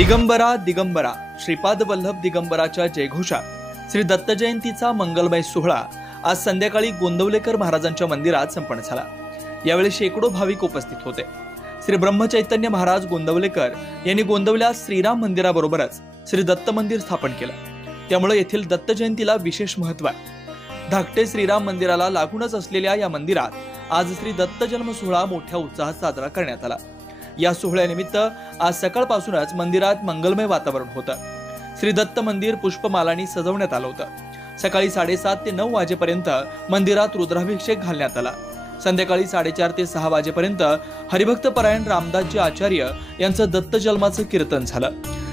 दिगंबरा दिगंबरा श्रीपाद वल्लभ दिगंबराच्या जयघोषात श्री दत्त जयंतीचा मंगलमय सोहळा आज संध्याकाळी गोंदवलेकर महाराजांच्या मंदिरात संपन्न झाला। यावेळी शेकडो भाविक उपस्थित होते। श्री ब्रह्मचैतन्य महाराज गोंदवलेकर यांनी गोंदवल्यात श्रीराम मंदिराबरोबरच श्री दत्त मंदिर स्थापन केलं, त्यामुळे येथील दत्त जयंतीला विशेष महत्त्व आहे। धाकटे श्रीराम मंदिराला लागूनच असलेल्या या मंदिरात आज श्री दत्त जन्म सोहळा मोठ्या उत्साहात साजरा करण्यात आला। या सोहळ्यानिमित्त आज सकाळपासूनच मंदिरात मंगलमय वातावरण होतं। श्री दत्त मंदिर पुष्पमालांनी सजवण्यात आलं होतं। सकाळी 7:30 ते 9 वाजेपर्यंत मंदिरात रुद्राभिषेक घालण्यात आला। संध्याकाळी 4:30 ते 6 वाजेपर्यंत हरिभक्तपरायण रामदासजी आचार्य यांचं दत्त जन्माचं कीर्तन झालं।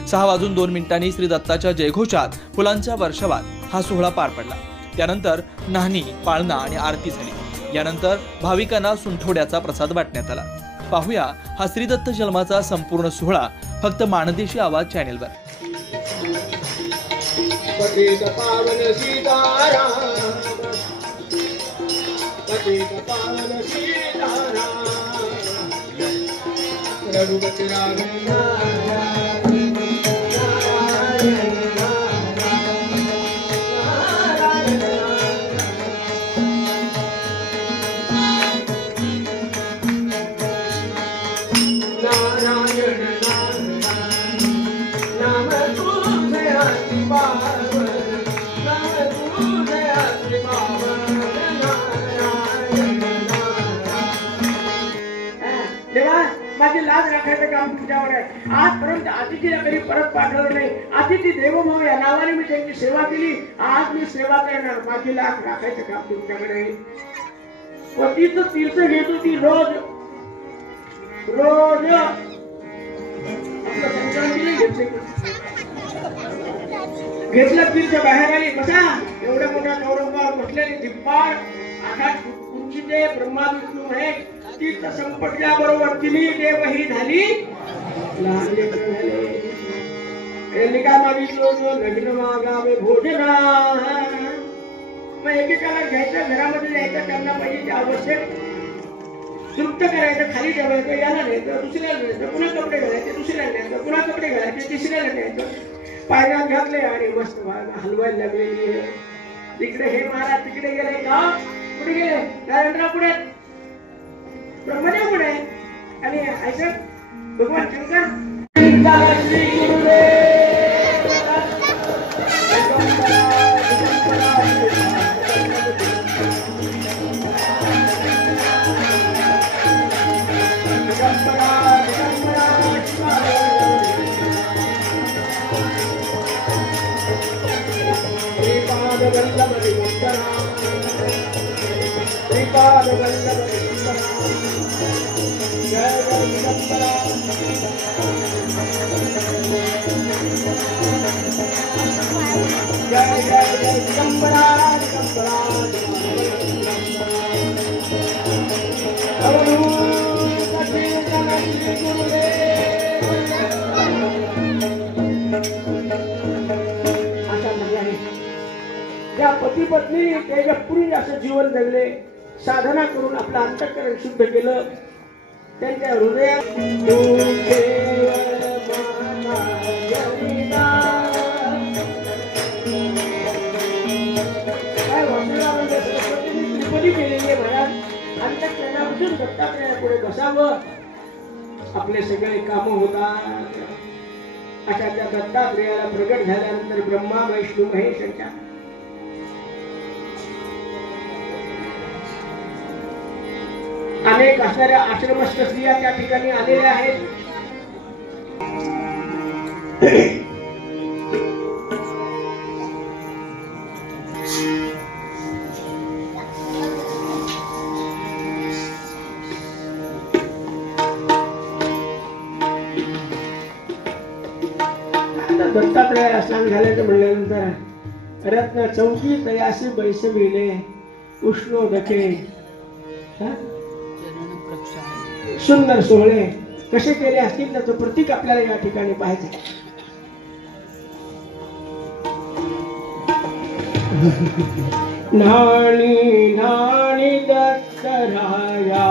6:02 श्री दत्ताच्या जयघोषात फुलांच्या वर्षावात हा सोहळा पार पडला। त्यानंतर न्हाणी, पाळणा आणि आरती झाली। यानंतर भाविकांना सुंठवड्याचा प्रसाद वाटण्यात आला। पाहूया हा श्री दत्त जन्माचा संपूर्ण सोहळा फक्त माणदेशी आवाज चॅनेलवर। पतित पावन सीताराम, पतित पावन सीताराम, रघुपति राघव माझी लाज राखायचं काम तुझ्यावर आहे। आजपर्यंत अतिथीला कधी परत पाठवलं नाही। अतिथी देवभाव या नावाने मी त्यांची सेवा केली, आज मी सेवा करणार। माझी लाज राखायचं काम तुमच्याकडे आहे। व तीच तीर्थ घेत होती रोज रोज घेतलं तीर्थ बाहेर आली। बसा एवढ्या मोठ्या गौरवावर बसलेली दिप्पाळ आकाश उंचीचे ब्रह्मा विष्णू महेश तीर्थ संपटल्याबरोबर तिन्ही देवही झाली काय मागितलं लग्न मागावे भोजना। मग एकेकाला घ्यायचं, घरामध्ये जायचं, त्यांना पाहिजे आवश्यक तृप्त करायचं, खाली ठेवायचं, याला न्यायचं, दुसऱ्याला न्यायचं, पुन्हा कपडे घालायचे, दुसऱ्याला न्यायचं, पुन्हा कपडे घालायचे, तिसऱ्याला न्यायचं। पायऱ्यात घातले आणि मस्त हलवायला लागलेली आहे। तिकडे हे महाराज तिकडे गेले का, कुठे गेले नारायणराव पुढे, ब्रह्मदेव पुढे आणि ऐकत भगवान शंकर या पती पत्नी तेजपुरी असं जीवन जगले, साधना करून आपलं अंतःकरण शुद्ध केलं। त्यांच्या हृदयात त्रिपदी केलेली महाराज अंतःकरणापासून दत्तात्रयापुढे बसावं, आपले सगळे काम होतात। अशा त्या दत्तात्रयाला प्रगट झाल्यानंतर ब्रह्मा विष्णू महेशांच्या अनेक असणाऱ्या आश्रमस्थ स्त्रिया त्या ठिकाणी आलेल्या आहेत। दत्तात्रयाला स्नान झाल्याचं म्हणल्यानंतर रत्न चौकी तयासी बैसविले उष्णोदके सुंदर सोहळे कसे केले असतील त्याचं प्रतीक आपल्याला या ठिकाणी पाहायचं। नाणी नाणी दत्तराया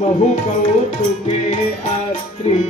बहु कौतुके आत्री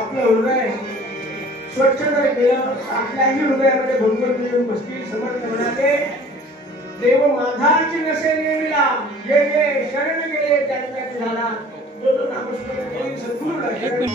आपलं हृदय स्वच्छ जर केलं, आपल्याही हृदयामध्ये भगवंत येऊन बसतील. समर्थ म्हणाले, देव माझाची नसे नेमिला, जे जे शरण गेले त्यांचा झाला. जो जो नामस्मरण करील सद्गुरूला शरण.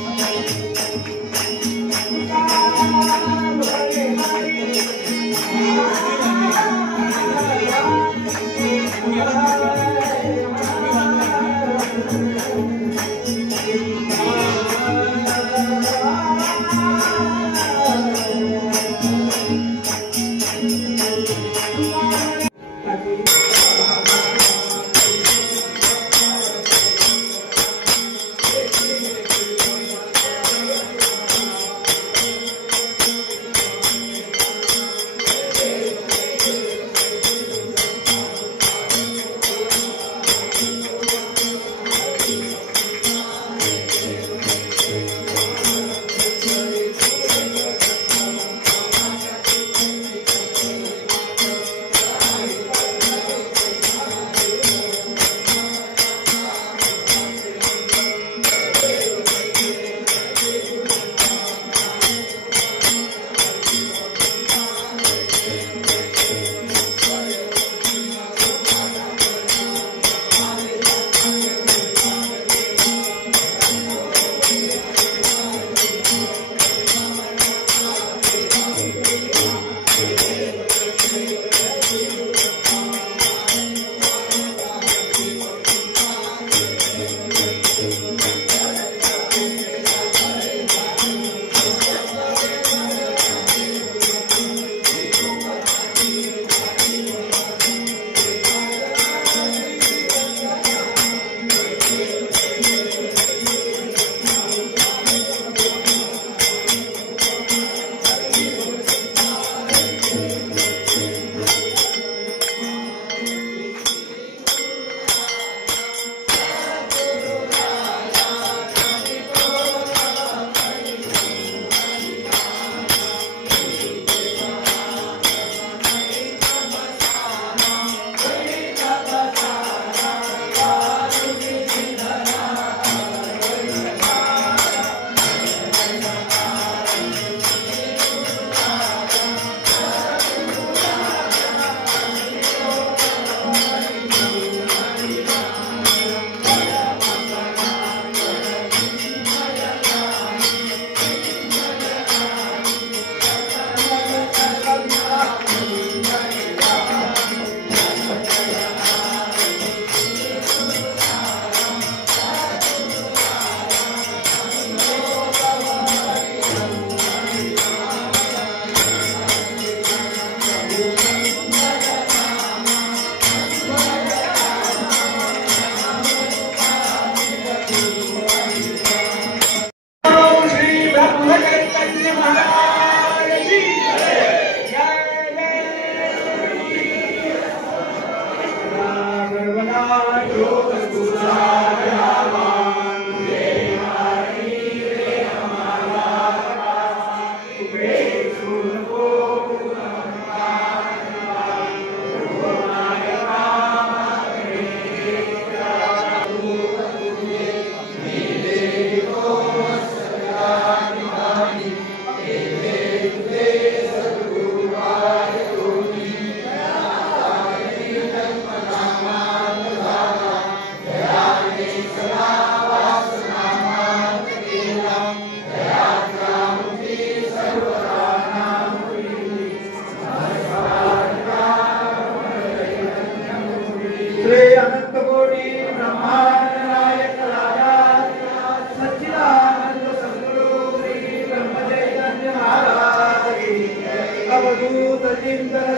अवधूत चिंतन